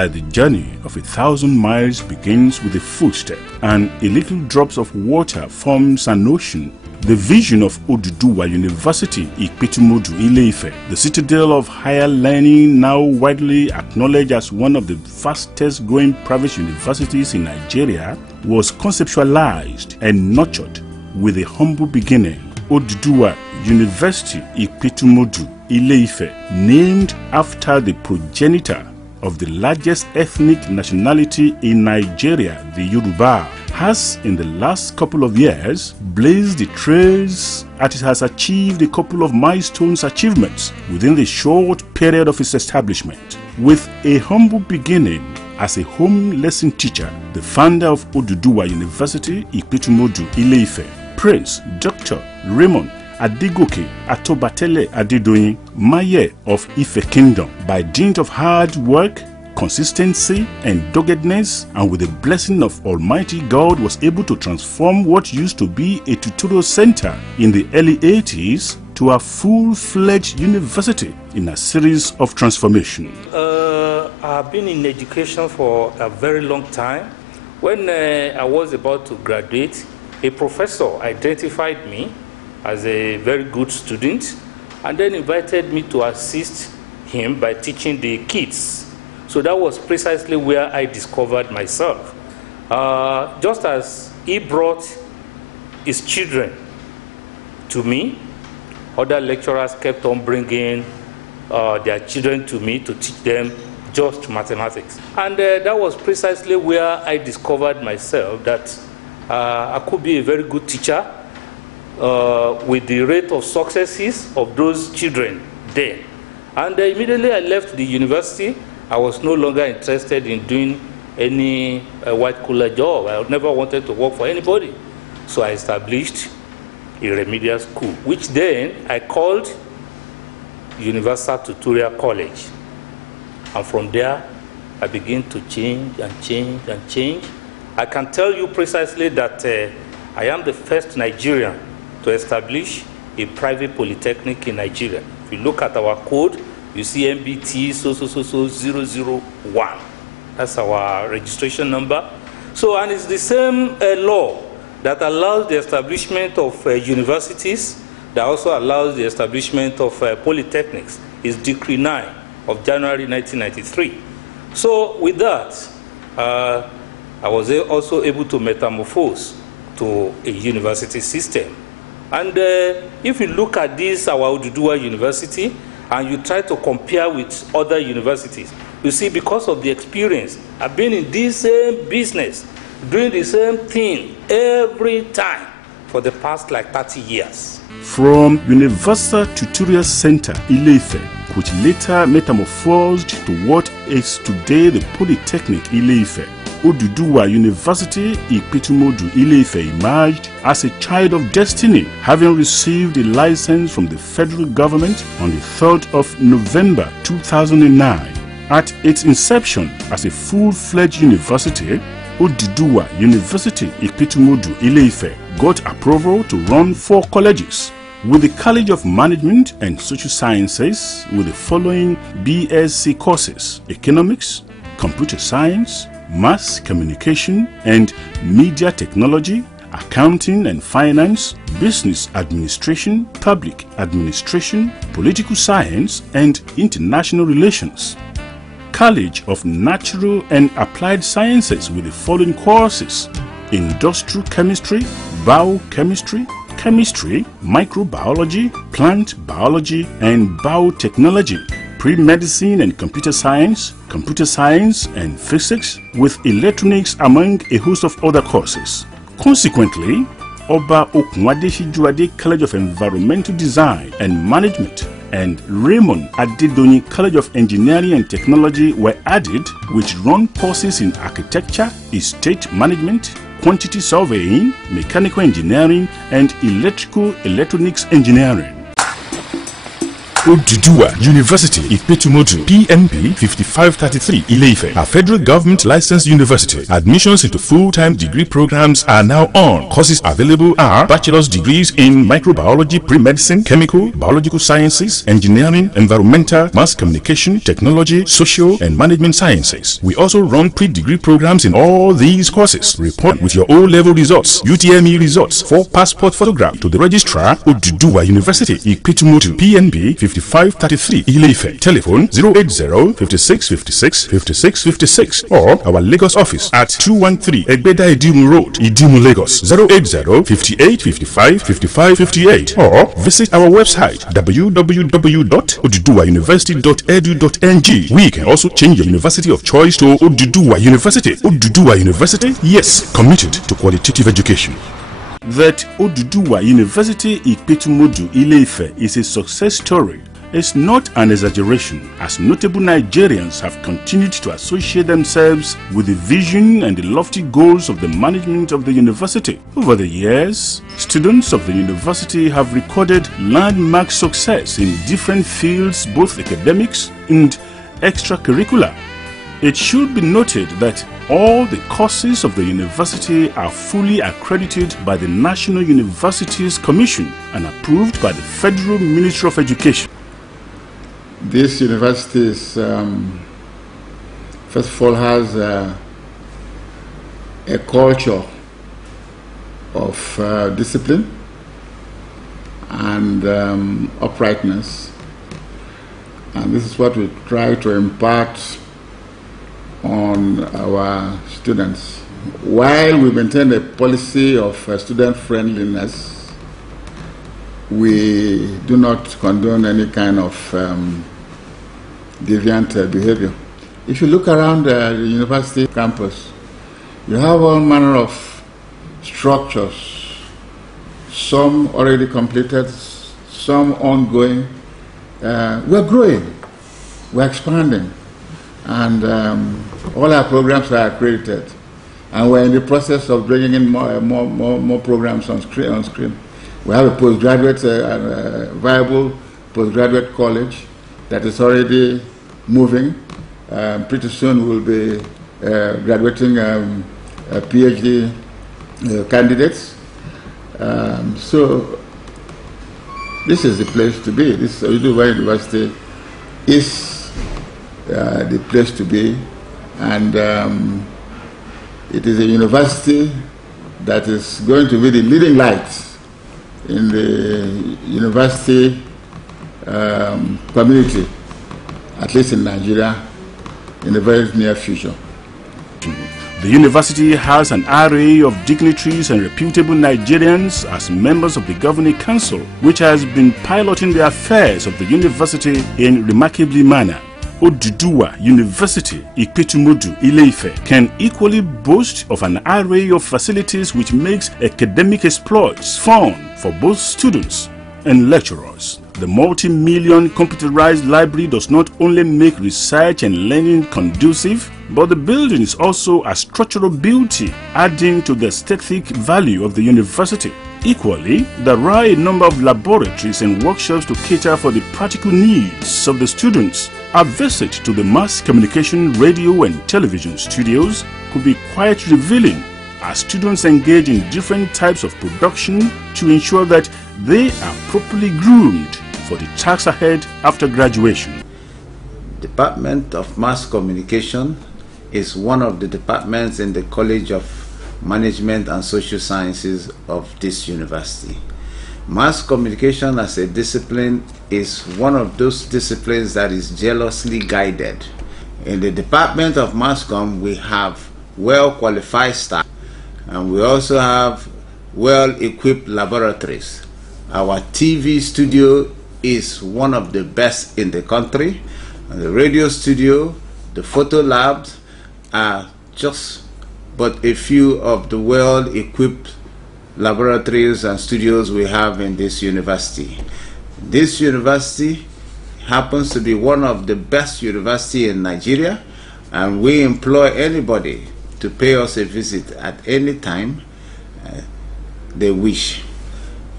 like the journey of 1,000 miles begins with a footstep, and a little drops of water forms an ocean. The vision of Oduduwa University, Ipetumodu, Ile-Ife, the citadel of higher learning, now widely acknowledged as one of the fastest growing private universities in Nigeria, was conceptualized and nurtured with a humble beginning. Oduduwa University, Ipetumodu, Ile-Ife, named after the progenitor of the largest ethnic nationality in Nigeria, the Yoruba, has in the last couple of years blazed the trails as it has achieved a couple of milestone achievements within the short period of its establishment. With a humble beginning as a home lesson teacher, the founder of Oduduwa University, Ipetumodu, Ile-Ife, Prince Dr. Raymond Adegoke Atobatele Adedoyin, Maye of Ife Kingdom, by dint of hard work, consistency and doggedness, and with the blessing of Almighty God, was able to transform what used to be a tutorial center in the early 80s to a full-fledged university in a series of transformations. I've been in education for a very long time. When I was about to graduate, a professor identified me as a very good student and then invited me to assist him by teaching the kids. So that was precisely where I discovered myself. Just as he brought his children to me, other lecturers kept on bringing their children to me to teach them just mathematics. And that was precisely where I discovered myself that I could be a very good teacher with the rate of successes of those children then. And immediately I left the university. I was no longer interested in doing any white-collar job. I never wanted to work for anybody. So I established a remedial school, which then I called Universal Tutorial College. And from there, I began to change and change and change. I can tell you precisely that I am the first Nigerian to establish a private polytechnic in Nigeria. If you look at our code, you see MBT 001. That's our registration number. So, and it's the same law that allows the establishment of universities, that also allows the establishment of polytechnics. It's Decree 9 of January 1993. So, with that, I was also able to metamorphose to a university system. And if you look at this, our Oduduwa University, and you try to compare with other universities, you see, because of the experience, I've been in this same business, doing the same thing every time for the past like 30 years. From Universal Tutorial Center, Ile-Ife, which later metamorphosed to what is today the Polytechnic Ile-Ife, Oduduwa University, Ipetumodu, Ile-Ife emerged as a child of destiny, having received a license from the federal government on the 3rd of November 2009. At its inception as a full-fledged university, Oduduwa University, Ipetumodu, Ile-Ife got approval to run 4 colleges, with the College of Management and Social Sciences with the following BSc courses: Economics, Computer Science, Mass Communication and Media Technology, Accounting and Finance, Business Administration, Public Administration, Political Science and International Relations. College of Natural and Applied Sciences with the following courses: Industrial Chemistry, Biochemistry, Chemistry, Microbiology, Plant Biology and Biotechnology, Pre-Medicine and Computer Science and Physics, with Electronics, among a host of other courses. Consequently, Oba Okunwadeshijuade College of Environmental Design and Management and Raymond Adedoyin College of Engineering and Technology were added, which run courses in architecture, estate management, quantity surveying, mechanical engineering, and electrical electronics engineering. Oduduwa University, Ipetumodu, PNB 5533, Ile-Ife, a federal government licensed university. Admissions into full-time degree programs are now on. Courses available are bachelor's degrees in microbiology, pre-medicine, chemical, biological sciences, engineering, environmental, mass communication, technology, social and management sciences. We also run pre-degree programs in all these courses. Report with your O-level results, UTME results for passport photograph to the registrar, Oduduwa University, Ipetumodu, PNB 5533, Ile-Ife. Telephone 080 56 56 56 56 or our Lagos office at 213 Egbeda Idimu Road, Idimu, Lagos. 080 58 55 55 58 or visit our website www.oduduwauniversity.edu.ng. We can also change your university of choice to Oduduwa University. Oduduwa University, yes, committed to qualitative education. That Oduduwa University Ipetumodu, Ile-Ife is a success story is not an exaggeration, as notable Nigerians have continued to associate themselves with the vision and the lofty goals of the management of the university. Over the years, students of the university have recorded landmark success in different fields, both academics and extracurricular. It should be noted that all the courses of the university are fully accredited by the National Universities Commission and approved by the Federal Ministry of Education. This university is, first of all, has a culture of discipline and uprightness, and this is what we try to impart on our students. While we maintain a policy of student friendliness, we do not condone any kind of deviant behavior. If you look around the university campus, you have all manner of structures, some already completed, some ongoing. We're growing, we're expanding, and all our programs are accredited, and we're in the process of bringing in more programs on screen. We have a postgraduate, viable postgraduate college that is already moving. Pretty soon we'll be graduating PhD candidates. So this is the place to be. This Oduduwa University is the place to be, and it is a university that is going to be the leading light in the university community, at least in Nigeria, in the very near future. The university has an array of dignitaries and reputable Nigerians as members of the governing council, which has been piloting the affairs of the university in remarkably manner. Oduduwa University, Ipetumodu, Ile-Ife can equally boast of an array of facilities which makes academic exploits fun for both students and lecturers. The multi-million computerized library does not only make research and learning conducive, but the building is also a structural beauty, adding to the aesthetic value of the university. Equally, there are a number of laboratories and workshops to cater for the practical needs of the students. A visit to the mass communication, radio and television studios could be quite revealing as students engage in different types of production to ensure that they are properly groomed for the tasks ahead after graduation. Department of Mass Communication is one of the departments in the College of Management and Social Sciences of this university. Mass communication as a discipline is one of those disciplines that is jealously guided. In the Department of Mass Com, we have well-qualified staff, and we also have well-equipped laboratories. Our TV studio is one of the best in the country, and the radio studio, the photo labs are just but a few of the well-equipped laboratories and studios we have in this university. This university happens to be one of the best universities in Nigeria, and we employ anybody to pay us a visit at any time they wish.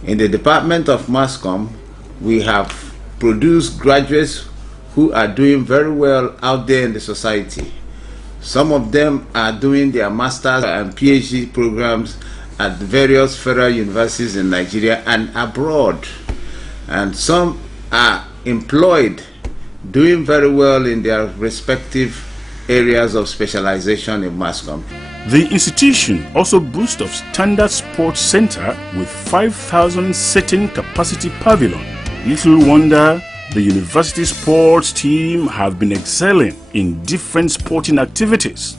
In the Department of Mass Com, we have produce graduates who are doing very well out there in the society. Some of them are doing their master's and PhD programs at various federal universities in Nigeria and abroad. And some are employed, doing very well in their respective areas of specialization in mass comm. The institution also boasts of standard sports center with 5,000 seating capacity pavilion. Little wonder the university sports team have been excelling in different sporting activities.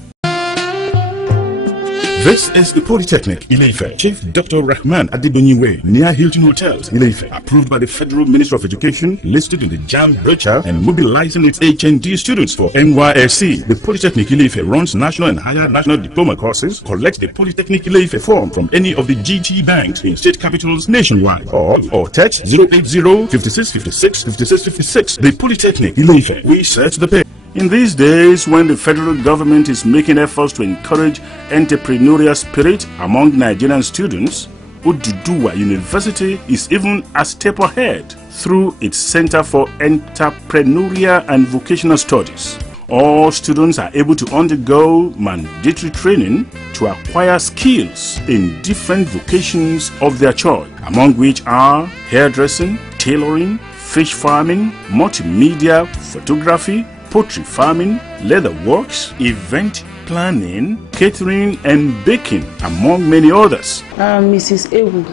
This is the Polytechnic Ile-Ife, Chief Dr. Rahman Adedonyiwe, near Hilton Hotels, Ile-Ife, approved by the Federal Ministry of Education, listed in the JAMB brochure and mobilizing its HND students for NYSC. The Polytechnic Ile-Ife runs national and higher national diploma courses. Collect the Polytechnic Ile-Ife form from any of the GT banks in state capitals nationwide or text 080 56 56 56 56. The Polytechnic Ile-Ife, we set the pace. In these days, when the federal government is making efforts to encourage entrepreneurial spirit among Nigerian students, Oduduwa University is even a step ahead through its Center for Entrepreneurial and Vocational Studies. All students are able to undergo mandatory training to acquire skills in different vocations of their choice, among which are hairdressing, tailoring, fish farming, multimedia, photography, poultry farming, leather works, event planning, catering and baking, among many others. Mrs. Ewu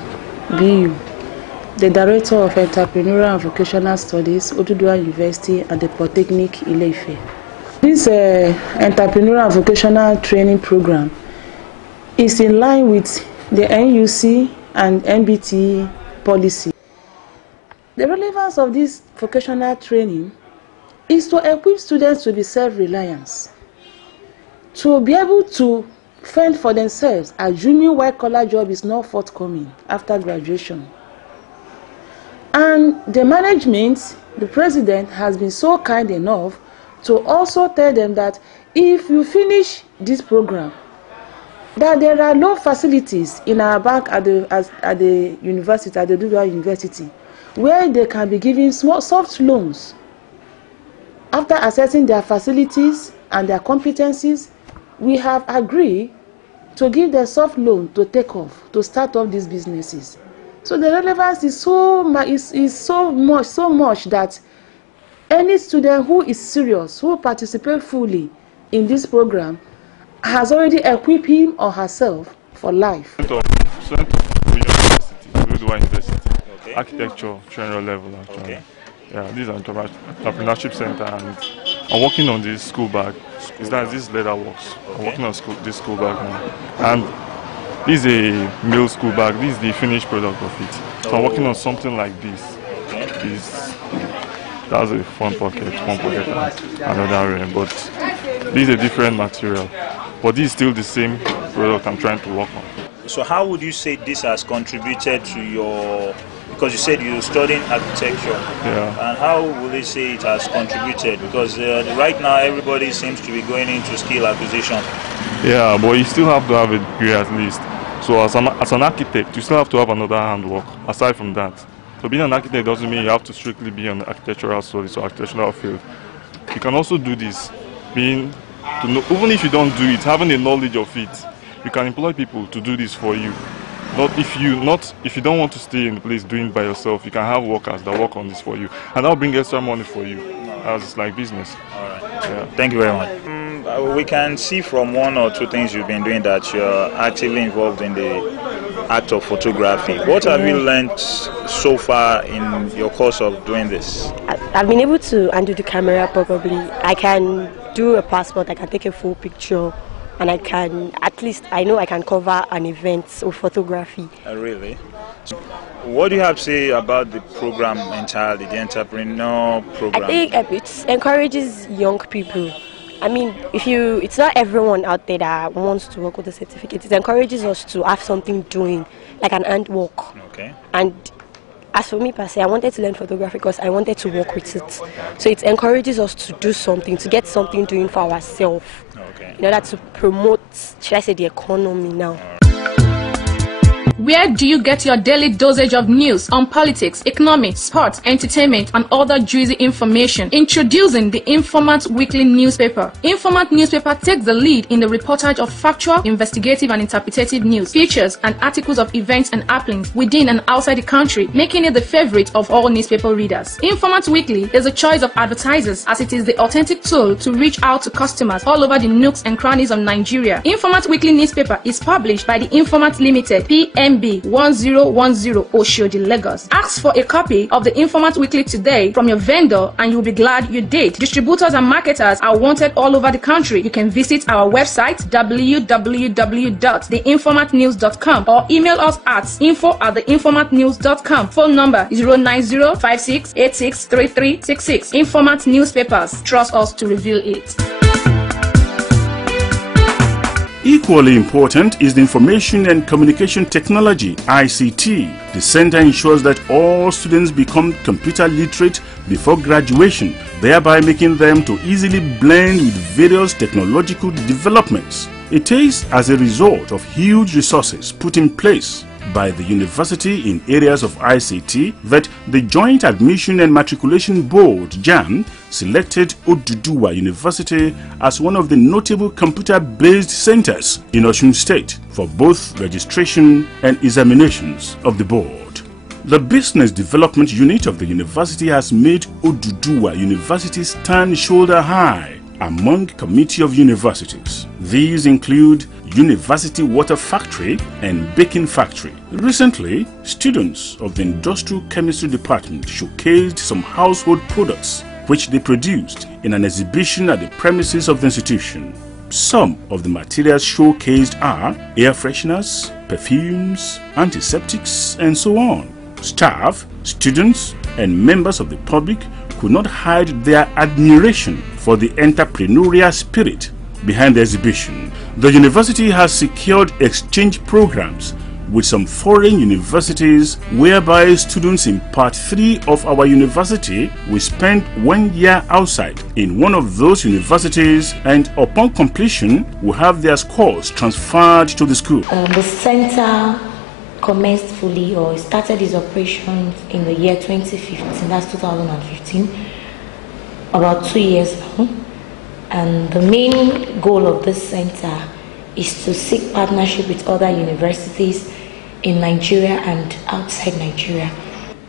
B.U., the Director of Entrepreneurial and Vocational Studies, Oduduwa University and the Polytechnic Ile-Ife. This Entrepreneurial and Vocational Training Program is in line with the NUC and MBT policy. The relevance of this vocational training is to equip students to be self-reliant, to be able to fend for themselves, assuming white-collar job is not forthcoming after graduation. And the management, the president, has been so kind enough to also tell them that if you finish this program, that there are no facilities in our bank at the university, at the Oduduwa University, where they can be given small soft loans. After assessing their facilities and their competencies, we have agreed to give them soft loan to take off, to start off these businesses. So the relevance is so much that any student who is serious, who participates fully in this program, has already equipped him or herself for life. University, okay. Architecture, general level actually. Okay. Yeah, this is an entrepreneurship center, and I'm working on this school bag. This leather works. Okay. I'm working on this school bag now. And this is a male school bag. This is the finished product of it. So I'm working on something like this. Okay. That's a front pocket, one pocket, and another rim. But this is a different material. But this is still the same product I'm trying to work on. So how would you say this has contributed to your... Because you said you're studying architecture, yeah. And how will they say it has contributed? Because right now everybody seems to be going into skill acquisition. Yeah, but you still have to have a degree at least. So as an architect, you still have to have another handwork aside from that. So being an architect doesn't mean you have to strictly be on the architectural studies or architectural field. You can also do this, even if you don't do it, having the knowledge of it, you can employ people to do this for you. If you don't want to stay in the place doing it by yourself, you can have workers that work on this for you, and that'll bring extra money for you, as it's like business. All right. Yeah. Thank you very much. We can see from one or two things you've been doing that you're actively involved in the act of photography. What have you learned so far in your course of doing this? I've been able to undo the camera probably. I can do a passport, I can take a full picture, and I can, at least I know I can cover an event of photography. Really? So what do you have to say about the program entirely, the entrepreneur program? I think it encourages young people. I mean, it's not everyone out there that wants to work with a certificate. It encourages us to have something doing, like an handwork. Okay. And as for me per se, I wanted to learn photography because I wanted to work with it. So it encourages us to do something, to get something doing for ourselves. Okay. In order to promote, should I say, the economy now. Where do you get your daily dosage of news on politics, economics, sports, entertainment, and other juicy information? Introducing the Informant Weekly newspaper. Informant newspaper takes the lead in the reportage of factual, investigative, and interpretative news, features, and articles of events and happenings within and outside the country, making it the favorite of all newspaper readers. Informant Weekly is a choice of advertisers as it is the authentic tool to reach out to customers all over the nooks and crannies of Nigeria. Informant Weekly newspaper is published by the Informant Limited, PMB 1010 Oshodi, Lagos. Ask for a copy of the Informant Weekly today from your vendor and you'll be glad you did. Distributors and marketers are wanted all over the country. You can visit our website www.theinformantnews.com or email us at info@theinformantnews.com. Phone number is 09056863366. Informant newspapers. Trust us to reveal it. Equally important is the Information and Communication Technology, ICT. The center ensures that all students become computer literate before graduation, thereby making them to easily blend with various technological developments. It is as a result of huge resources put in place by the university in areas of ICT that the Joint Admission and Matriculation Board, JAM, selected Oduduwa University as one of the notable computer-based centers in Osun State for both registration and examinations of the board. The Business Development Unit of the university has made Oduduwa University stand shoulder high among committee of universities. These include University Water Factory and Baking Factory. Recently, students of the Industrial Chemistry Department showcased some household products which they produced in an exhibition at the premises of the institution. Some of the materials showcased are air fresheners, perfumes, antiseptics, and so on. Staff, students, and members of the public could not hide their admiration for the entrepreneurial spirit behind the exhibition. The university has secured exchange programs with some foreign universities whereby students in Part 3 of our university will spend 1 year outside in one of those universities and upon completion will have their scores transferred to the school. The center commenced fully or started its operations in the year 2015, that's 2015, about 2 years now. And the main goal of this center is to seek partnership with other universities in Nigeria and outside Nigeria.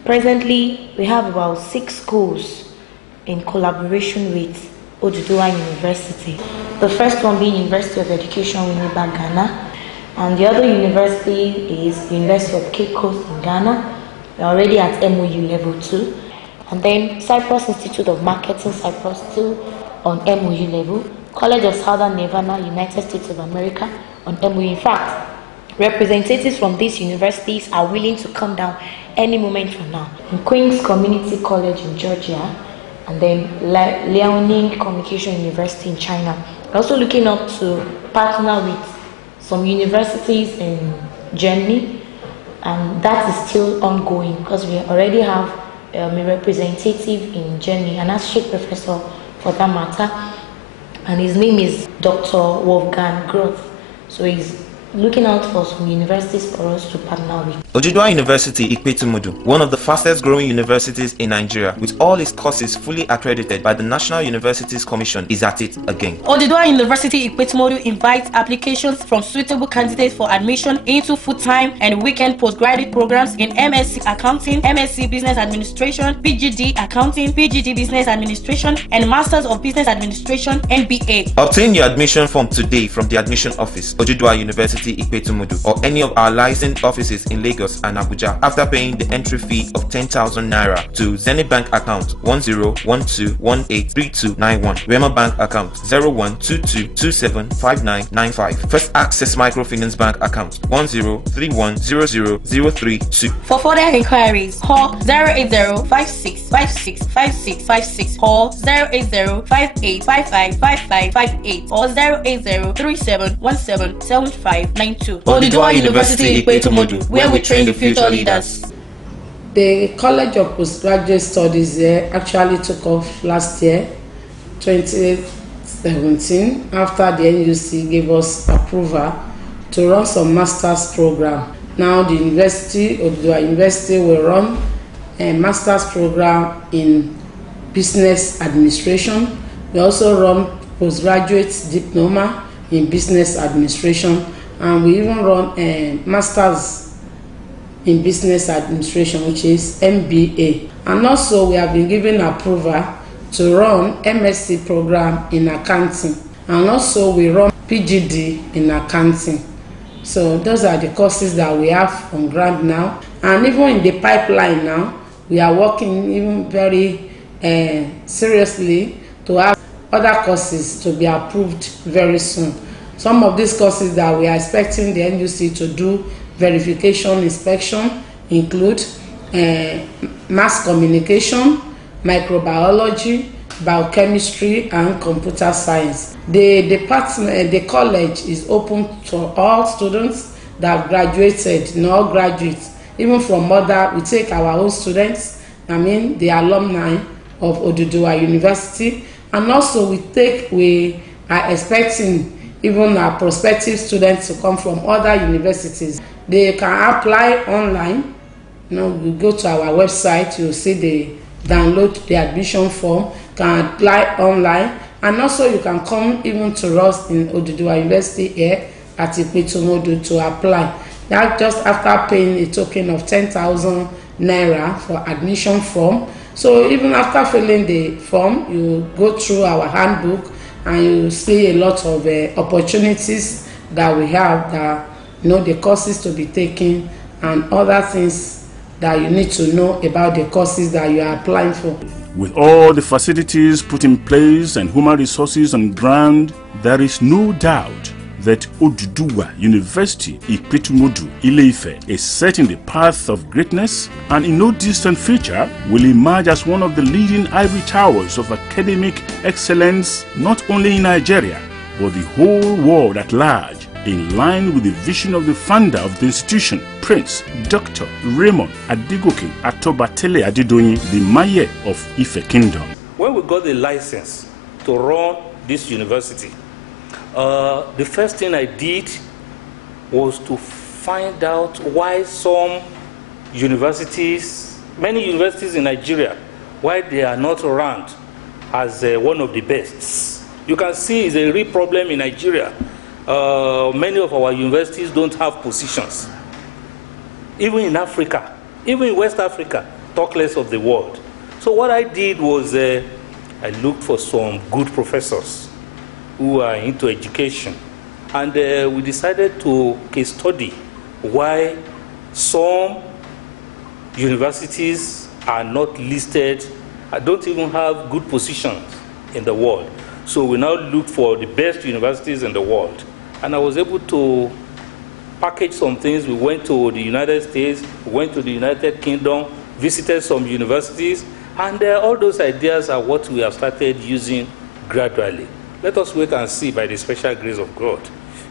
Presently, we have about 6 schools in collaboration with Oduduwa University. The first one being University of Education, Winneba, Ghana, and the other university is the University of Cape Coast in Ghana. We're already at MOU level 2. And then Cyprus Institute of Marketing, Cyprus 2 on MOU level. College of Southern Nevada, United States of America on MOU. In fact, representatives from these universities are willing to come down any moment from now. In Queen's Community College in Georgia, and then Liaoning Communication University in China. We're also looking up to partner with some universities in Germany, and that is still ongoing because we already have a representative in Germany, an associate professor for that matter, and his name is Dr. Wolfgang Groth. So he's looking out for some universities for us to partner with. Oduduwa University, Ipetumodu, one of the fastest growing universities in Nigeria, with all its courses fully accredited by the National Universities Commission, is at it again. Oduduwa University, Ipetumodu invites applications from suitable candidates for admission into full-time and weekend postgraduate programs in MSc Accounting, MSc Business Administration, PGD Accounting, PGD Business Administration, and Masters of Business Administration, M.B.A. Obtain your admission form today from the admission office, Oduduwa University, Ipetumodu, or any of our licensed offices in Lagos and Abuja after paying the entry fee of 10,000 naira to Zenith Bank account 1012183291, Wema Bank account 0122275995, First Access Microfinance Bank account 1031000332. For further inquiries, call 08056565656 or 08058555558 or 08037177592. Oduduwa University, Ipetumodu, where we train the future leaders. The College of Postgraduate Studies here actually took off last year, 2017, after the NUC gave us approval to run some master's program. Now the university, Oduduwa University, will run a master's program in business administration. We also run postgraduate diploma in business administration, and we even run a master's in business administration, which is M.B.A. And also we have been given approval to run MSc program in accounting, and also we run PGD in accounting. So those are the courses that we have on ground now, and even in the pipeline now, we are working even very seriously to have other courses to be approved very soon. Some of these courses that we are expecting the NUC to do verification inspection include mass communication, microbiology, biochemistry, and computer science. The college is open to all students that have graduated, not graduates. Even from other, we take our own students, the alumni of Oduduwa University, and also we are expecting even our prospective students to come from other universities. They can apply online. You go to our website, you'll see download the admission form, can apply online, and also you can come even to us in Oduduwa University here at Ipetumodu to apply. That just after paying a token of 10,000 naira for admission form. So even after filling the form, you go through our handbook and you see a lot of opportunities that we have, that the courses to be taken and other things that you need to know about the courses that you are applying for. With all the facilities put in place and human resources on ground, there is no doubt that Oduduwa University Ipetumodu Ile-Ife is setting the path of greatness, and in no distant future will emerge as one of the leading ivory towers of academic excellence, not only in Nigeria but the whole world at large, in line with the vision of the founder of the institution, Prince Dr. Raymond Adigoke Atobatele Adedoyin, the Maye of Ife Kingdom. When we got the license to run this university, the first thing I did was to find out why some universities, many universities in Nigeria, why they are not ranked as one of the best. You can see it's a real problem in Nigeria. Many of our universities don't have positions. Even in Africa, even in West Africa, talk less of the world. So what I did was I looked for some good professors who are into education, and we decided to case study why some universities are not listed, don't even have good positions in the world. So we now looked for the best universities in the world, and I was able to package some things. We went to the United States, we went to the United Kingdom, visited some universities, and all those ideas are what we have started using gradually. Let us wait and see, by the special grace of God.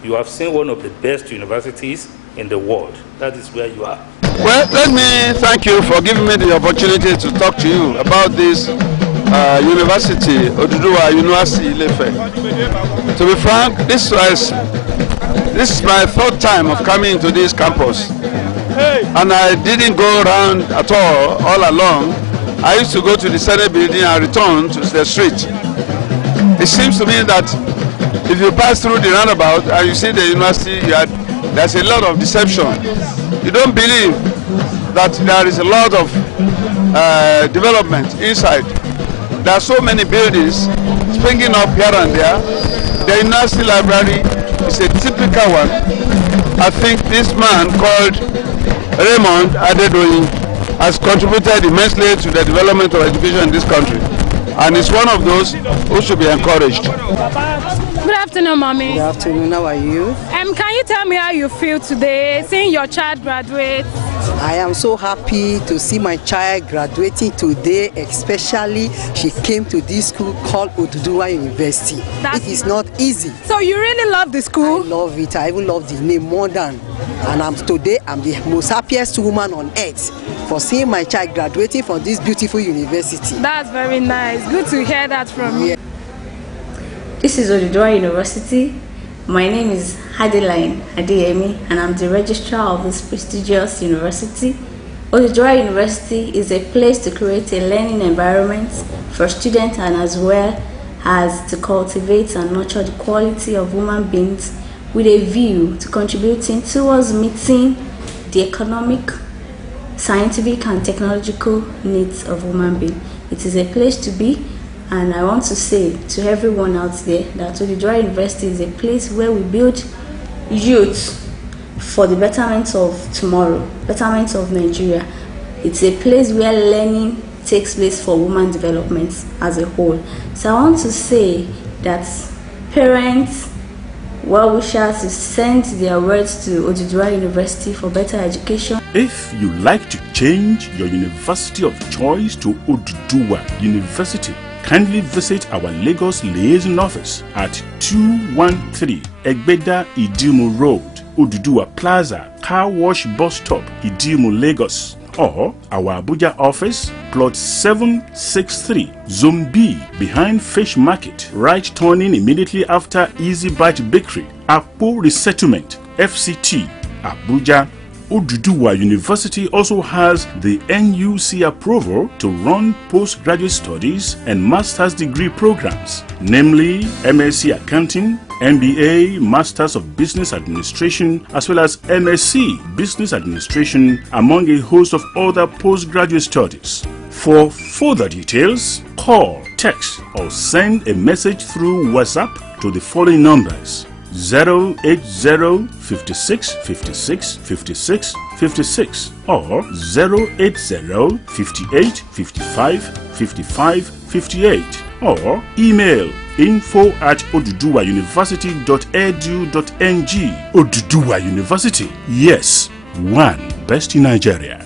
You have seen one of the best universities in the world. That is where you are. Well, let me thank you for giving me the opportunity to talk to you about this university, Oduduwa University Ile-Ife. To be frank, this is my third time of coming to this campus, and I didn't go around at all along. I used to go to the Senate building and return to the street. It seems to me that if you pass through the roundabout and you see the university, there's a lot of deception. You don't believe that there is a lot of development inside. There are so many buildings springing up here and there. The university library is a typical one. I think this man called Raymond Adedoyin has contributed immensely to the development of education in this country, and is one of those who should be encouraged. Good afternoon, Mommy. Good afternoon, how are you? Can you tell me how you feel today, seeing your child graduate? I am so happy to see my child graduating today, especially she came to this school called Oduduwa University. It is not easy. So you really love the school? I love it. I even love the name more than. And today I'm the most happiest woman on earth for seeing my child graduating from this beautiful university. That's very nice. Good to hear that from you. This is Oduduwa University, My name is Adeline Adeyemi, and I'm the registrar of this prestigious university. Oduduwa University is a place to create a learning environment for students and as well as to cultivate and nurture the quality of human beings with a view to contributing towards meeting the economic, scientific and technological needs of human beings. It is a place to be, and I want to say to everyone out there that Oduduwa University is a place where we build youth for the betterment of tomorrow, betterment of Nigeria. It's a place where learning takes place for women development as a whole. So I want to say that parents, well-wishers to send their words to Oduduwa University for better education. If you like to change your university of choice to Oduduwa University, kindly visit our Lagos Liaison Office at 213 Egbeda Idimu Road, Oduduwa Plaza, Car Wash Bus Stop, Idimu, Lagos. Or our Abuja office, plot 763, Zone B, behind Fish Market, right turning immediately after Easy Bite Bakery, Akpo Resettlement, FCT, Abuja. Oduduwa University also has the NUC approval to run postgraduate studies and master's degree programs, namely MSc Accounting, M.B.A, Masters of Business Administration, as well as MSc Business Administration, among a host of other postgraduate studies. For further details, call, text, or send a message through WhatsApp to the following numbers: 080 56 56 56 56 or 080 58 55 55 58 or email info@oduduwauniversity.edu.ng. Oduduwa University, yes, one best in Nigeria.